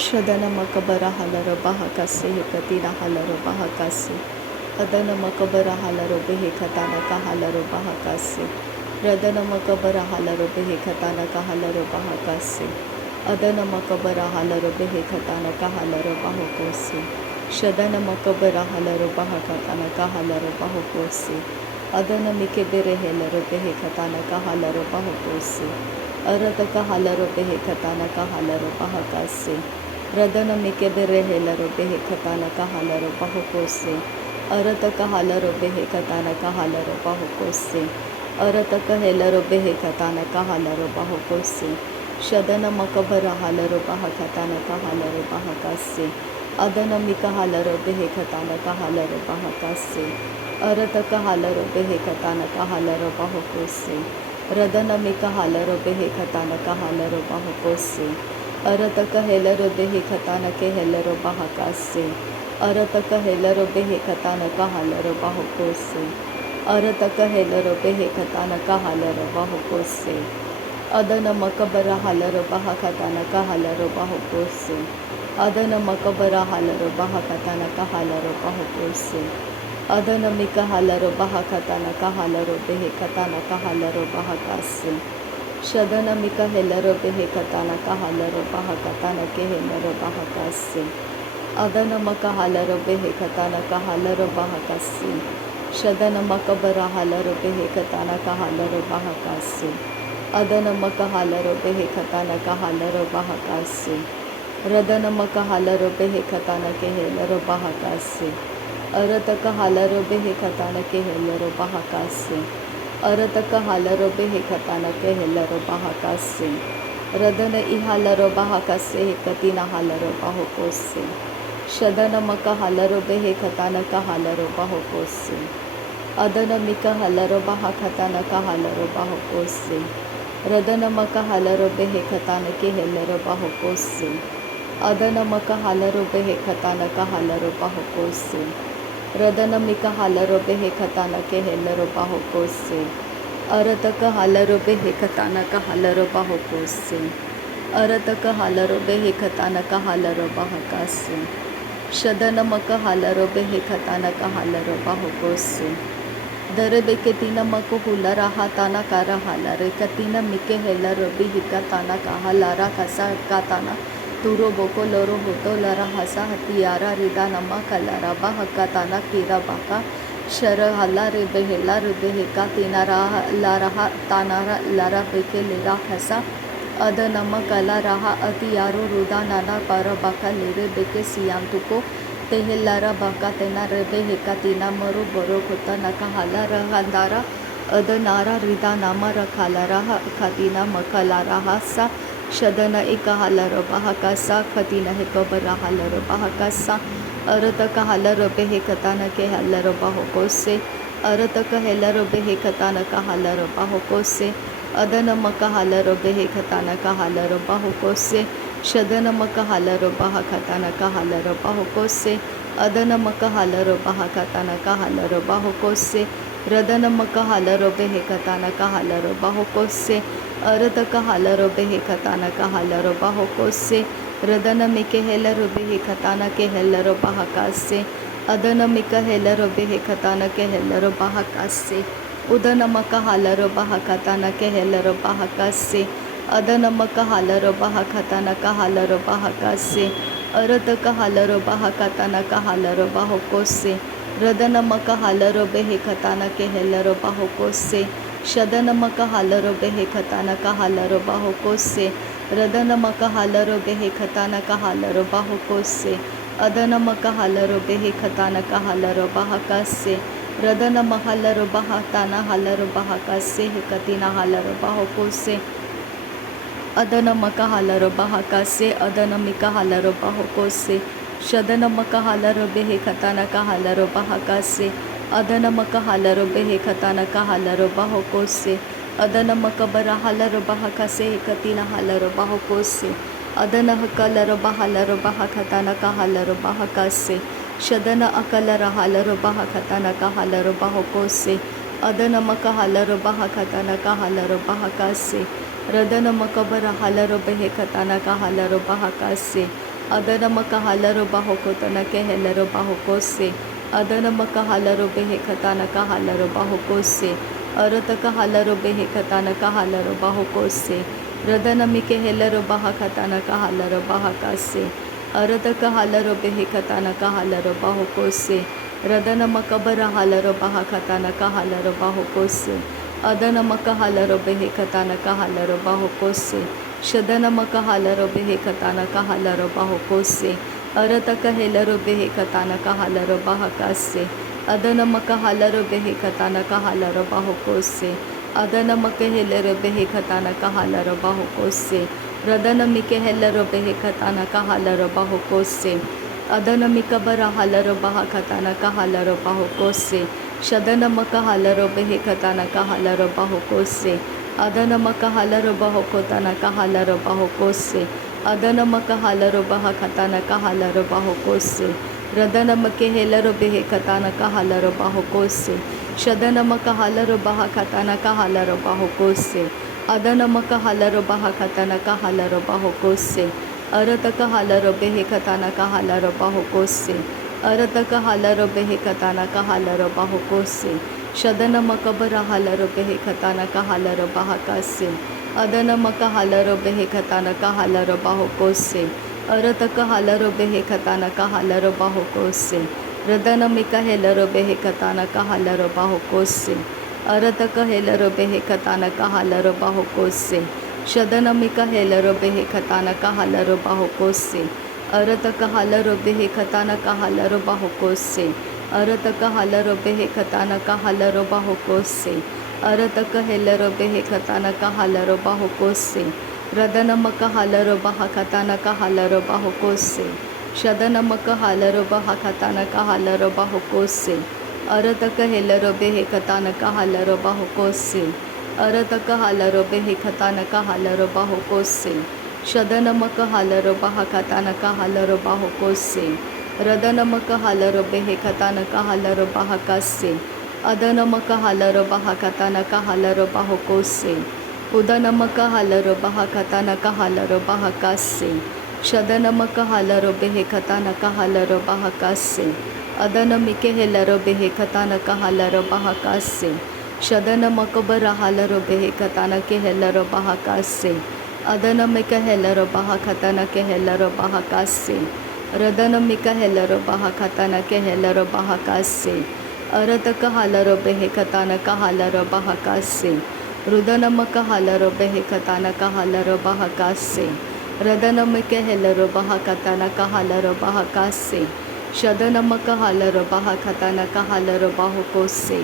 ಶದನ ಮಕಬರ ಹಲರ ಬಾಹಕಸ್ಸೆ ಹೆಕತಿನ ಹಲರು ಬಾಹಕಸ್ಸೆ ಅದನ ಮಕಬರ ಹಲರು ಬೆಹೆ ಕತಾನಕ ಹಲರು ಬಾಹಕಸ್ಸೆ ರದನ ಮಕಬರ ಹಲರು ಬೆಹೆ ಕತಾನಕ ಹಲರು ಬಾಹಕಸ್ಸೆ ಅದನ ಮಕಬರ ಹಲರು ಬೆಹೆ ಕತಾನಕ ಹಲರು ಬಾಹುಕೋಸೆ ಶದನ ಮಕಬರ ಹಲರು ಬಾಹಕತಾನಕ ಹಲರು ಬಾಹುಕೋಸೆ ಅದನ ಮಿಕೆ ಬೆರೆ ಹೆಲರು ಬೆಹೆ ಕತಾನಕ ಹಲರು ಬಾಹುಕೋಸೆ ಅರತಕ ಹಲರು ಬೆಹೆ ಕತಾನಕ ಹಲರು ಬಾಹಕಸ್ಸೆ ರದನ ಮಿಕೆ ಬೆರೆ ಹೆಲರು ಬೆಹೆ ಕತಾನಕ ಹಲರು ಬಾಹುಕೋಸೆ ಅರತಕ ಹಲರು ಬೆಹೆ ಕತಾನಕ ಹಲರು ಬಾಹುಕೋಸೆ ಅರತಕ ಹೆಲರು ಬೆಹೆ ಕತಾನಕ ಹಲರು ಬಾಹುಕೋಸೆ ಶದನ ಮಕಬರ ಹಲರು ಬಾಹಕತಾನಕ ಹಲರು ಬಾಹಕಸ್ಸೆ ಅದನ ಮಿಕ ಹಲರು ಬೆಹೆ ಕತಾನಕ ಹಲರು ಬಾಹಕಸ್ಸೆ ಅರತಕ ಹಲರು ಬೆಹೆ ಕತಾನಕ ಹಲರು ಬಾಹುಕೋಸೆ ರದನ ಮಿಕ ಹಲರು ಬೆಹೆ ಕತಾನಕ ಹಲರು ಬಾಹುಕೋಸೆ ಅರತಕ ಹೆಲರು ಬೆಹೆ ಕತಾನಕೆ ಹೆಲರು ಬಾಹಕಸ್ಸೆ ಅರತಕ ಹೆಲರು ಬೆಹೆ ಕತಾನಕ ಹಲರು ಬಾಹುಕೋಸೆ ಅರತಕ ಹೆಲರು ಬೆಹೆ ಕತಾನಕ ಹಲರು ಬಾಹುಕೋಸೆ ಅದನ ಮಕಬರ ಹಲರು ಬಾಹಕತಾನಕ ಹಲರು ಬಾಹುಕೋಸೆ ಅದನ ಮಕಬರ ಹಲರು ಬಾಹಕತಾನಕ ಹಲರು ಬಾಹುಕೋಸೆ ಅದನ ಮಿಕ ಹಲರು ಬಾಹಕತಾನಕ ಹಲರು ಬೆಹೆ ಕತಾನಕ ಹಲರು ಬಾಹಕಸ್ಸೆ ಶದನ ಮಿಕ ಹೆಲರು ಬೆಹೆ ಕತಾನಕ ಹಲರು ಬಾಹಕತಾನಕೆ ಹೆಲರು ಬಾಹಕಸ್ಸೆ ಅದನ ಮಕ ಹಲರು ಬೆಹೆ ಕತಾನಕ ಹಲರು ಬಾಹಕಸ್ಸೆ ಶದನ ಮಕಬರ ಹಲರು ಬೆಹೆ ಕತಾನಕ ಹಲರು ಬಾಹಕಸ್ಸೆ ಅದನ ಮಕ ಹಲರು ಬೆಹೆ ಕತಾನಕ ಹಲರು ಬಾಹಕಸ್ಸೆ ರದನ ಮಕ ಹಲರು ಬೆಹೆ ಕತಾನಕೆ ಹೆಲರು ಬಾಹಕಸ್ಸೆ ಅರತಕ ಹಲರು ಬೆಹೆ ಕತಾನಕೆ ಹೆಲರು ಬಾಹಕಸ್ಸೆ ಅರತಕ ಹಲರು ಬೆಹೆ ಕತಾನಕೆ ಹೆಲರು ಬಾಹಕಸ್ಸೆ ರದನ ಇ ಹಲರು ಬಾಹಕಸ್ಸೆ ಹೆಕತಿನ ಹಲರು ಬಾಹುಕೋಸೆ ಶದನ ಮಕ ಹಲರು ಬೆಹೆ ಕತಾನಕ ಹಲರು ಬಾಹುಕೋಸೆ ಅದನ ಮಿಕ ಹಲರು ಬಾಹಕತಾನಕ ಹಲರು ಬಾಹುಕೋಸೆ ರದನ ಮಕ ಹಲರು ಬೆಹೆ ಕತಾನಕೆ ಹೆಲರು ಬಾಹುಕೋಸೆ ಅದನ ಮಕ ಹಲರು ಬೆಹೆ ಕತಾನಕ ಹಲರು ಬಾಹುಕೋಸೆ ರದನ ಮಿಕ ಹಲರು ಬೆಹೆ ಕತಾನಕೆ ಹೆಲರು ಬಾಹುಕೋಸೆ ಅರತಕ ಹಲರು ಬೆಹೆ ಕತಾನಕ ಹಲರು ಬಾಹುಕೋಸೆ ಅರತಕ ಹಲರು ಬೆಹೆ ಕತಾನಕ ಹಲರು ಬಾಹಕಸ್ಸೆ ಶದನ ಮಕ ಹಲರು ಬೆಹೆ ಕತಾನಕ ಹಲರು ಬಾಹುಕೋಸೆ ದರಬೆಕೆ ತಿನ ಮಕ ಹುಲರ ಹಾತಾನ ಕರ ಹಲರೆ ಕತಿನ ಮಿಕೆ ಹೆಲರು ಬಿಹಿಕ ತಾನ ಕಹಲರ ಕಸ ಕತಾನ ತುರೋ ಬೊಕೊ ಲೊರೋ ಹೊತೋ ಲರ ಹಸ ಹತಿಯಾರ ರಿದ ನಮ್ಮ ಕಲರ ಬಹಕ ತಾನ ಕಿರ ಬಕ ಶರ ಹಲ ರೆ ಬೆಹೆಲ ರೆ ಬೆಹೆಕ ತಿನ ರಾಹ ಲರಹ ತಾನರ ಲರ ಬೆಕೆ ಲಿರ ಹಸ ಅದ ನಮ್ಮ ಕಲ ರಹ ಅತಿಯಾರೋ ರುದ ನನ ಪರ ಬಕ ಲಿರೆ ಬೆಕೆ ಸಿಯಾಂತುಕೋ ತೆಹೆಲ್ಲರ ಬಕ ತೆನ ರೆ ಬೆಹೆಕ ತಿನ ಮರು ಬರೋ ಕೊತ ನಕ ಹಲ ರಹ ಅಂದಾರ ಅದ ನಾರ ರಿದ ನಮ ರಖಾಲರ ಖತಿನ ಮಕಲರ ಹಸ ಶದನ ಇಕ ಹಲರು ಬಾಹಕಸ ಖತಿನ ಹೆಕಬರ ಹಲರು ಬಾಹಕಸ ಅರತಕ ಹಲರು ಬೆಹೆ ಕತಾನಕೆ ಹಲರು ಬಾಹುಕೋಸೆ ಅರತಕ ಹೆಲರು ಬೆಹೆ ಕತಾನಕ ಹಲರು ಬಾಹುಕೋಸೆ ಅದನ ಮಕ ಹಲರು ಬೆಹೆ ಕತಾನಕ ಹಲರು ಬಾಹುಕೋಸೆ ಶದನ ಮಕ ಹಲರು ಬಾಹಕತಾನಕ ಹಲರು ಬಾಹುಕೋಸೆ ಅದನ ಮಕ ಹಲರು ಬಾಹಕತಾನಕ ಹಲರು ಬಾಹುಕೋಸೆ ರದನ ಮಕ ಹಲರು ಬೆಹೆ ಕತಾನಕ ಹಲರು ಬಾಹುಕೋಸೆ ಅರತಕ ಹಲರು ಬೆಹೆ ಕತಾನಕ ಹಲರು ಬಾಹುಕೋಸೆ ರದನ ಮಿಕೆ ಹೆಲರು ಬೆಹೆ ಕತಾನಕೆ ಹೆಲರು ಬಾಹಕಸ್ಸೆ ಅದನ ಮಿಕ ಹೆಲರು ಬೆಹೆ ಕತಾನಕೆ ಹೆಲರು ಬಾಹಕಸ್ಸೆ ಉದನ ಮಕ ಹಲರು ಬಾಹಕತಾನಕೆ ಹೆಲರು ಬಾಹಕಸ್ಸೆ ಅದನ ಮಕ ಹಲರು ಬಾಹಕತಾನಕ ಹಲರು ಬಾಹಕಸ್ಸೆ ಅರತಕ ಹಲರು ಬಾಹಕತಾನಕ ಹಲರು ಬಾಹುಕೋಸೆ ರದನ ಮಕ ಹಲರು ಬೆಹೆ ಕತಾನಕೆ ಹೆಲರು ಬಾಹುಕೋಸೆ ಶದನ ಮಕ ಹಲರು ಬೆಹೆ ಕತಾನಕ ಹಲರು ಬಾಹುಕೋಸೆ ರದನ ಮಕ ಹಲರು ಬೆಹೆ ಕತಾನಕ ಹಲರು ಬಾಹುಕೋಸೆ ಅದನ ಮಕ ಹಲರು ಬೆಹೆ ಕತಾನಕ ಹಲರು ಬಾಹಕಸ್ಸೆ ರದನ ಮಹಲರು ಬಾಹತಾನ ಹಲರು ಬಾಹಕಸ್ಸೆ ಹೆಕತಿನ ಹಲರು ಬಾಹುಕೋಸೆ ಅದನ ಮಕ ಹಲರು ಬಾಹಕಸ್ಸೆ ಅದನ ಮಿಕ ಹಲರು ಬಾಹುಕೋಸೆ ಶದನ ಮಕ ಹಲರು ಬೆಹೆ ಕತಾನಕ ಹಲರು ಬಾಹಕಸ್ಸೆ ಅದನ ಮಕ ಹಲರು ಬೆಹೆ ಕತಾನಕ ಹಲರು ಬಾಹುಕೋಸೆ ಅದನ ಮಕಬರ ಹಲರು ಬಾಹಕಸ್ಸೆ ಹೆಕತಿನ ಹಲರು ಬಾಹುಕೋಸೆ ಅದನ ಹಕಲರು ಬಹಲರು ಬಾಹಕತಾನಕ ಹಲರು ಬಾಹಕಸ್ಸೆ ಶದನ ಅಕಲರ ಹಲರು ಬಾಹಕತಾನಕ ಹಲರು ಬಾಹುಕೋಸೆ ಅದನ ಮಕ ಹಲರು ಬಾಹಕತಾನಕ ಹಲರು ಬಾಹಕಸ್ಸೆ ರದನ ಮಕಬರ ಹಲರು ಬೆಹೆ ಕತಾನಕ ಹಲರು ಬಾಹಕಸ್ಸೆ Adanamaka halaro bahokotana kehelero bahokose. Adanamaka halaro behekatana kahalaro bahokose. Arataka halaro behekatana kahalaro bahokose. Radanamike helero bahakatana kahalaro bahakase. Arataka halaro behekatana kahalaro bahokose. Radanamaka bara halaro bahakatana kahalaro bahokose. Adanamaka halaro behekatana kahalaro bahokose. Shadanamaka halaro behekatana kahalaro bahokose. Arataka helaro behekatana kahalaro bahakase. Adanamaka halaro behekatana kahalaro bahokose. Adanamaka helaro behekatana kahalaro bahokose. Radanamike helaro behekatana kahalaro bahokose. Adanamika bara halaro bahakatana kahalaro bahokose. Shadanamaka halaro behekatana kahalaro bahokose. Adanamaka halaro bahokotana kahalaro bahokose. Adanamaka halaro bahakatana kahalaro bahokose. Radanamake helaro behekatana kahalaro bahokose. Shadanamaka halaro bahakatana kahalaro bahokose. Adanamaka halaro bahakatana kahalaro bahokose. Arataka halaro behekatana kahalaro bahokose. Arataka halaro behekatana kahalaro bahokose. Shadanamaka bara halaro behekatana kahalaro bahakase. Adanamaka halaro behekatana kahalaro bahokose. Arataka halaro behekatana kahalaro bahokose. Radanamika helaro behekatana kahalaro bahokose. Arataka helaro behekatana kahalaro bahokose. Shadanamika helaro behekatana kahalaro bahokose. Arataka halaro behekatana kahalaro bahokose. Arataka halaro behekatana kahalaro bahokose. Arataka helaro behekatana kahalaro bahokose. Radanamaka halaro bahakatana kahalaro bahokose. Shadanamaka halaro bahakatana kahalaro bahokose. Arataka helaro behekatana kahalaro bahokose. Arataka halaro behekatana kahalaro bahokose. Shadanamaka halaro bahakatana kahalaro bahokose. Radanamaka halaro behekatana kahalaro bahakase. Adanamaka halaro bahakatana kahalaro bahokose. Udanamaka halaro bahakatana kahalaro bahakase. Shadanamaka halaro behekatana kahalaro bahakase. Adanamike helaro behekatana kahalaro bahakase. Shadanamaka bara halaro behekatana ke helaro bahakase. Adanamika helaro bahakatana ke helaro bahakase. Radanamika helaro bahakatana ke helaro bahakase. Arataka halaro behekatana kahalaro bahakase. Rudanamaka halaro behekatana kahalaro bahakase. Radanamika helaro bahakatana kahalaro bahakase. Shadanamaka halaro bahakatana kahalaro bahokose.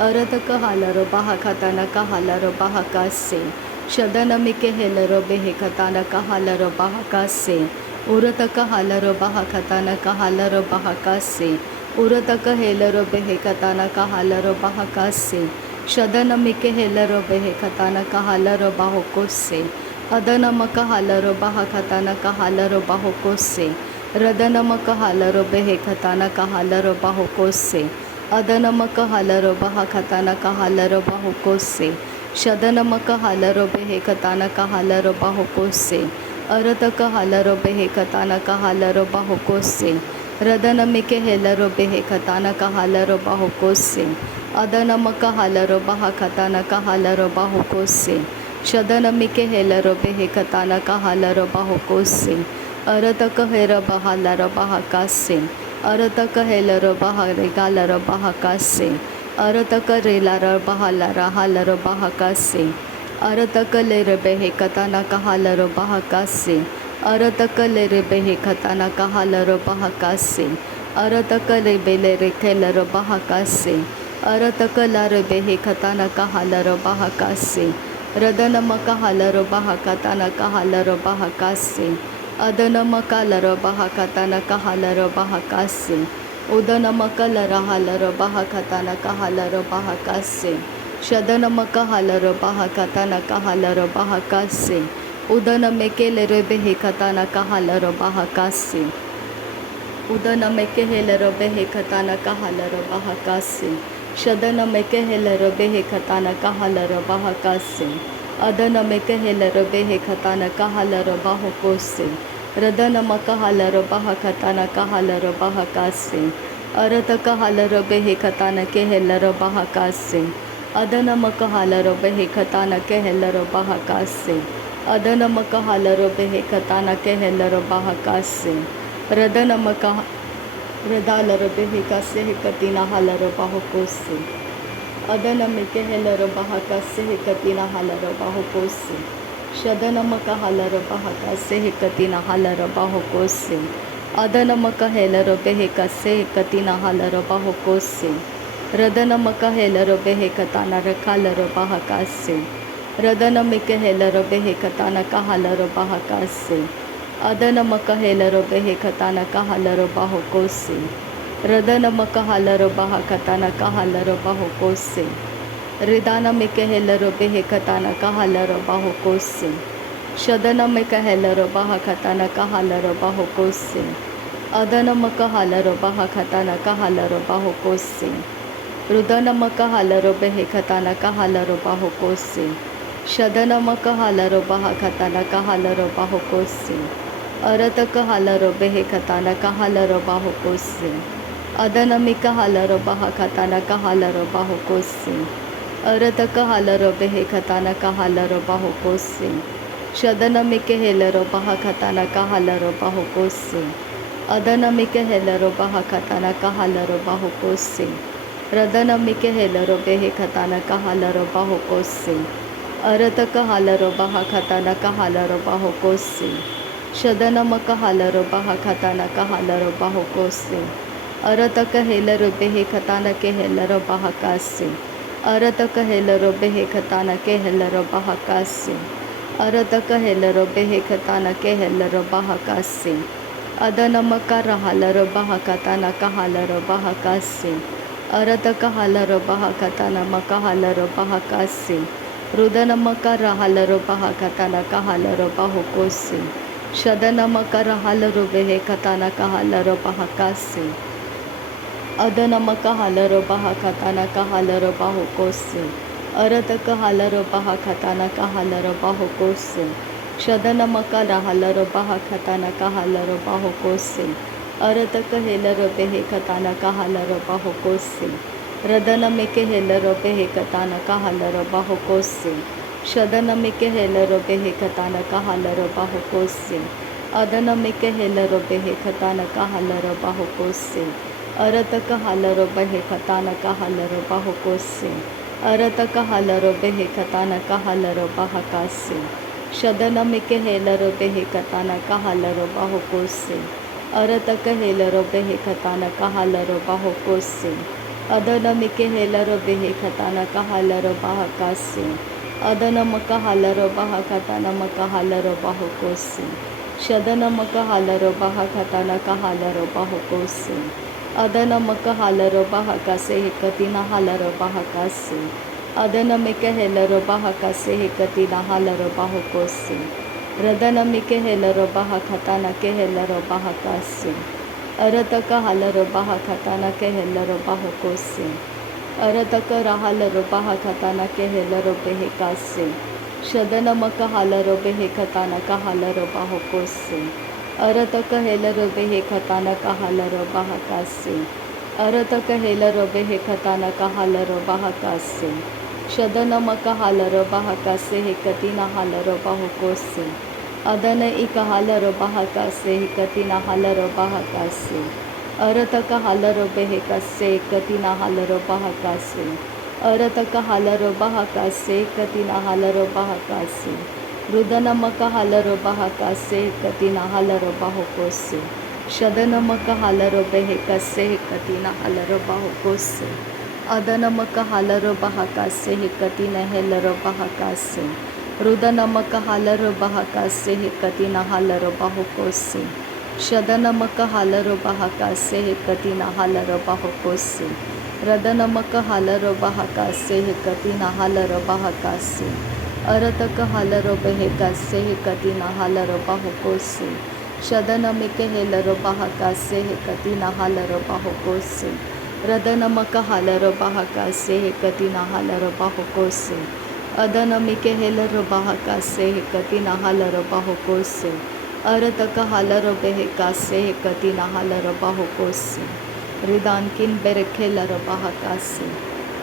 Arataka halaro bahakatana kahalaro bahakase. Shadanamike helaro behekatana kahalaro bahakase. Urataka halaro bahakatana kahalaro bahakase. Urataka helaro behekatana kahalaro bahakase. Shadanamike helaro behekatana kahalaro bahokose. Adanamaka halaro bahakatana kahalaro bahokose. Radanamaka halaro behekatana kahalaro bahokose. Adanamaka halaro bahakatana kahalaro bahokose. Shadanamaka halaro behekatana kahalaro bahokose. Arataka halaro behekatana kahalaro bahokose. Radanamike helaro behekatana kahalaro bahokose. Adanamaka halaro bahakatana kahalaro bahokose. Shadanamike helaro behekatana kahalaro bahokose. Arataka hera bahalaro bahakase. Arataka helaro baharegalaro bahakase. Arataka relara bahalara halaro bahakase. Arataka lere behekatana kahalaro bahakase. Arataka lere behekatana kahalaro bahakase. Arataka lebelere kelaro bahakase. Arataka lare behekatana kahalaro bahakase. Radanamaka halaro bahakatana kahalaro bahakase. Adanamaka laro bahakatana kahalaro bahakase. Udanamaka lara halaro bahakatana kahalaro bahakase. Shadanamaka halaro bahakatana kahalaro bahakase. Udanameke lere behekatana kahalaro bahakase. Udanameke helero behekatana kahalaro bahakase. Shadanameke helero behekatana kahalaro bahakase. Adanameke helero behekatana kahalaro bahokose. रदनमक हालर बहकतन कहलर बहकासे अरतक हालर बेहकतन केहलर बहकासे अदनमक हालर बेहकतन केहलर बहकासे अदनमक हालर बेहकतन केहलर बहकासे रदनमक रदालर बेहकासे कतिना हालर बहकोसे अदनमिके हेलर बहकासे कतिना हालर बहकोसे शदनमक हालर बहकासे कतिना हालर बहकोसे अदनमक हेलर बेहकासे कतिना हालर बहकोसे रदनमक हेलर बेहकताना रखालर बहकासे रदनमिके हेलर बेहकताना कहालर बहकासे अदनमक हेलर बेहकताना कहालर बहकोसे रदनमक हालर बहकताना कहालर बहकोसे रिदानमिके हेलर बेहकताना कहालर बहकोसे शदनमिके हेलर बहकताना कहालर बहकोसे अदनमक हालर बहकताना कहालर बहकोसे रुदनमक हालर बेहकताना कहालर बहकोसे शदनमक हालर बहकताना कहालर बहकोसे अरतक हालर बेहकताना कहालर बहकोसे अदनमिक हालर बहकताना कहालर बहकोसे अरतक हालर बेहकताना कहालर बहकोसे शदनमिक हेलर बहकताना कहालर बहकोसे अदनमिक हेलर बहकताना कहालर बहकोसे रदनमिक हेलर बेहकताना कहालर बहकोसे अरतक हालर बहकताना कहालर बहकोसे शदनमक हालर बहकताना कहालर बहकोसे अरतक हेलर बेहकताना केहलर बहकासे अरतक हेलर बेहकताना केहलर बहकासे अरतक हेलर बेहकताना केहलर बहकासे अदनमक हालर बहकताना कहालर बहकासे अरतक हालर बहकताना मक हालर बहकासे रुदनमक हालर बहकताना कहालर बहकोसे शदनमक हालर बेहकताना कहालर बहकासे अदनमक हालर बहकताना कहालर बहकोसे अरतक हालर बहकताना कहालर बहकोसे शदनमक हालर बहकताना कहालर बहकोसे अरतक हेलर बेहकताना कहालर बहकोसे रदनमिके हेलर बेहकताना कहालर बहकोसे शदनमिके हेलर बेहकताना कहालर बहकोसे अदनमिके हेलर बेहकताना कहालर बहकोसे अरतक हालर बेहकताना कहालर बहकोसे अरतक हालर बेहकताना कहालर बहकासे शदनमिके हेलर बेहकताना कहालर बहकोसे अरतक हेलर बेहकताना कहालर बहकोसे अदनमिके हेलर बेहकताना कहालर बहकासे अदनमक हालर बहकताना मक हालर बहकोसे शदनमक हालर बहकताना कहालर बहकोसे अदनमक हालर बहकासे कतिना हालर बहकासे अदनमिके हेलर बहकासे कतिना हालर बहकोसे रदनमिके हेलर बहकताना केहलर बहकासे अरतक हालर बहकताना केहलर बहकोसे अरतक हालर बहकताना केहलर बेहकासे शदनमक हालर बेहकताना कहालर बहकोसे अरतक हेलर बेहकताना कहालर बहकासे अरतक हेलर बेहकताना कहालर बहकासे शदनमक हालर बहकासे कतिना हालर बहकोसे अदन इक हालर बहकासे कतिना हालर बहकासे अरतक हालर बेहकासे कतिना हालर बहकासे अरतक हालर बहकासे कतिना हालर बहकासे रुदनमक हालर बहकासे कतिना हालर बहकोसे शदनमक हालर बेहकासे कतिना हालर बहकोसे अदनमक हालर बहकासे कतिना हेलर बहकासे रुदनमक हालर बहकासे कतिना हालर बहकोसे शदनमक हालर बहकासे कतिना हालर बहकोसे रदनमक हालर बहकासे कतिना हालर बहकासे अरतक हालर बेहकासे कतिना हालर बहकोसे शदनमिके हेलर बहकासे कतिना हालर बहकोसे रदनमक हालर बहकासे कतिना हालर बहकोसे अदनमिके हेलर बहकासे कतिना हालर बहकोसे अरत का हालर बेहका से कतिना हालर बाहोकोसे रिदान किन बेरखे लर बाहकासे।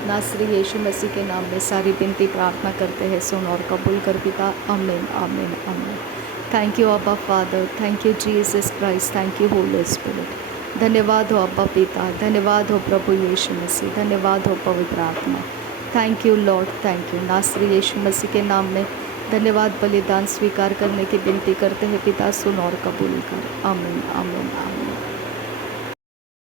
नासरी यीशु मसीह के नाम में सारी विनती प्रार्थना करते हैं, सुन और कबूल कर पिता। आमीन आमीन आमीन। थैंक यू अब्बा father, thank you Jesus Christ, thank you Holi spirit. धन्यवाद हो अब्बा पिता, धन्यवाद हो प्रभु यीशु मसीह, धन्यवाद हो पवित्र आत्मा। Thank you Lord, thank you. नासरी यीशु मसीह के नाम में धन्यवाद बलिदान स्वीकार करने की विनती करते हैं पिता, सुन और कबूल कर। आमीन आमीन आमीन।